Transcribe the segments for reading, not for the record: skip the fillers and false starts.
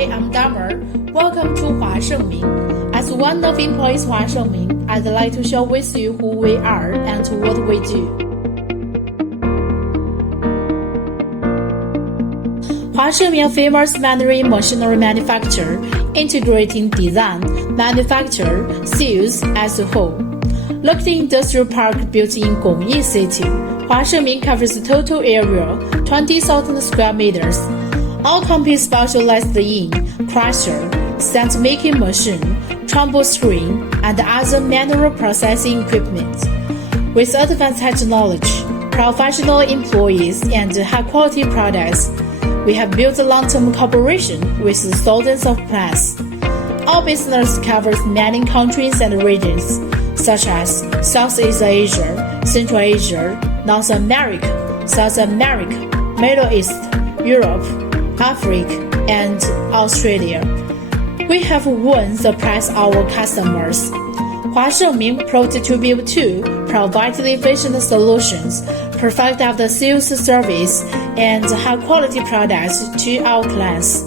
Hi, I'm Damer. Welcome to Huashengming. As one of employees Huashengming, I'd like to share with you who we are and what we do. Huashengming, a famous machinery manufacturer, integrating design, manufacture, sales as a whole. Located in industrial park built in Gongyi City, Huashengming covers the total area 20,000 square meters. Our company specializes in crusher, scent-making machine, trombo screen, and other manual processing equipment. With advanced technology, professional employees, and high-quality products, we have built a long-term cooperation with thousands of plants. Our business covers many countries and regions, such as Southeast Asia, Central Asia, North America, South America, Middle East, Europe, Africa, and Australia. We have won the prize our customers. Huashengming proved to be able to provide efficient solutions, perfect after-sales service, and high-quality products to our clients.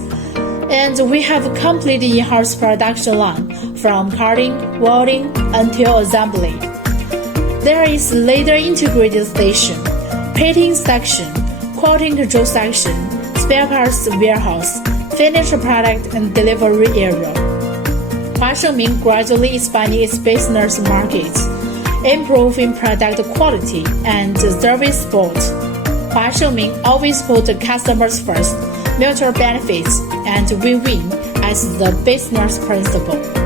And we have a complete in-house production line from cutting, welding, until assembly. There is a laser integrated station, painting section, quality control section, spare parts warehouse, finished product and delivery area. Huashengming gradually expanding its business markets, improving product quality and service support. Huashengming always put customers first, mutual benefits, and win-win as the business principle.